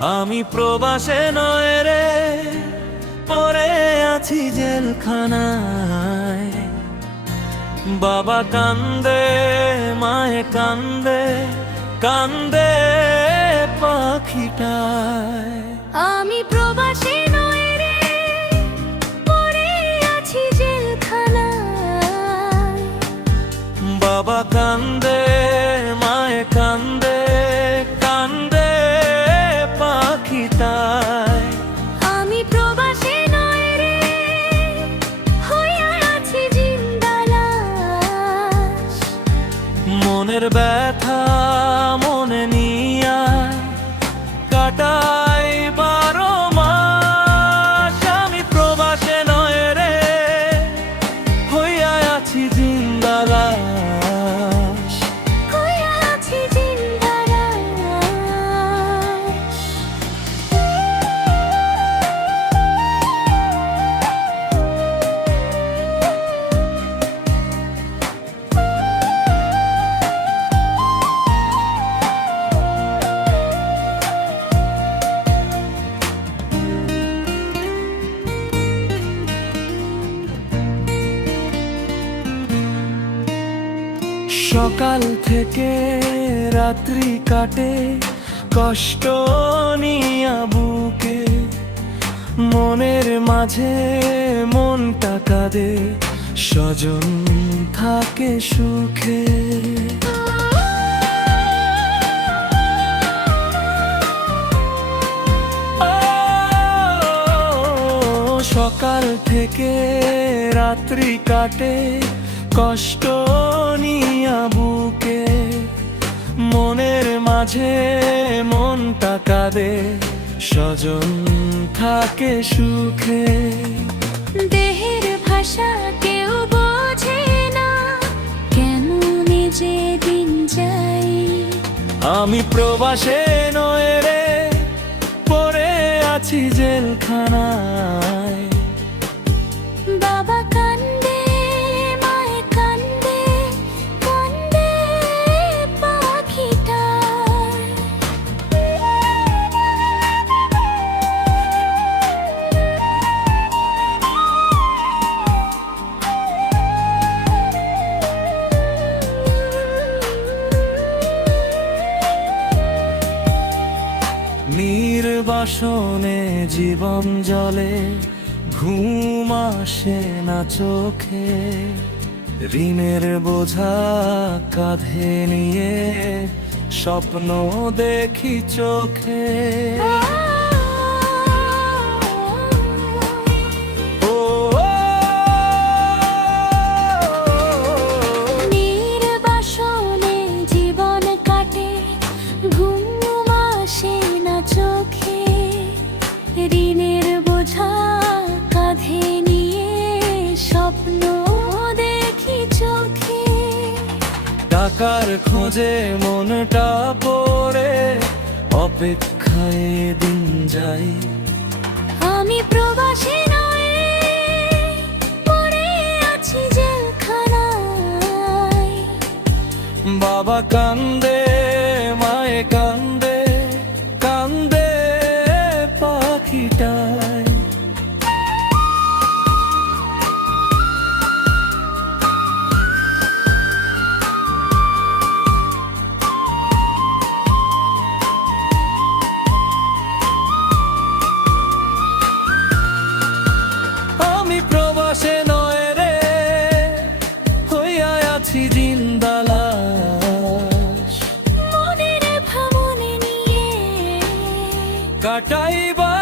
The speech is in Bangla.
আমি প্রবাসে নয় রে, পড়ে আছি জেলখানায়। বাবা কান্দে, মায়ে কান্দে, কান্দে পাখিটায়। আমি প্রবাসী নই রে, পড়ে আছি জেলখানায়। বাবা কান্দে, মায়ে কান্দে, কান্দে পাখিটায়। আমি প্রবাসী নই রে, হইয়া আছি জিন্দা লাশ। মনের ব্যথা মনে নিয়া কাটাই 12 মাস। আমি প্রবাসে নয় রে, হইয়া আছি জিন্দা লাশ। হইয়া আছি জিন্দা লাশ। সকাল থেকে রাত্রি কাটে কষ্ট নিয়া বুকে। মনের মাঝে মনটা কাঁদে, স্বজন থাকে সুখে। সকাল থেকে রাত্রি কাটে কষ্ট নিয়া বুকে। মনের মাঝে মনটা কাঁদে, স্বজন থাকে সুখে। দেহের ভাষা কেউ বোঝে না, কেন নিজে দিন যাই। আমি প্রবাসে নয় রে, পড়ে আছি জেলখানায়। বাবা কান্দে, মায়ে কান্দে, কান্দে পাখিটায়। নির্বাসনে জীবন জলে, ঘুম আসে না চোখে। ঋণের বোঝা কাঁধে নিয়ে স্বপ্ন দেখি চোখে। ও নির্বাসনে জীবন কাটে, ঘুম আসে না চোখে। ঋণের বোঝা কাঁধে নিয়ে স্বপ্ন দেখি চোখে। টাকার খোঁজে মনটা পড়ে, অপেক্ষায় দিন যাই। আমি প্রবাসী নই, পড়ে আছি জেলখানায়। বাবা কান্দে, মায়ে কান্দে, কান্দে পাখিটায়। আমি প্রবাসে নয় রে, হইয়া আছি জিন্দা লাশ। মনের ভাবনে নিয়ে কাটাইবা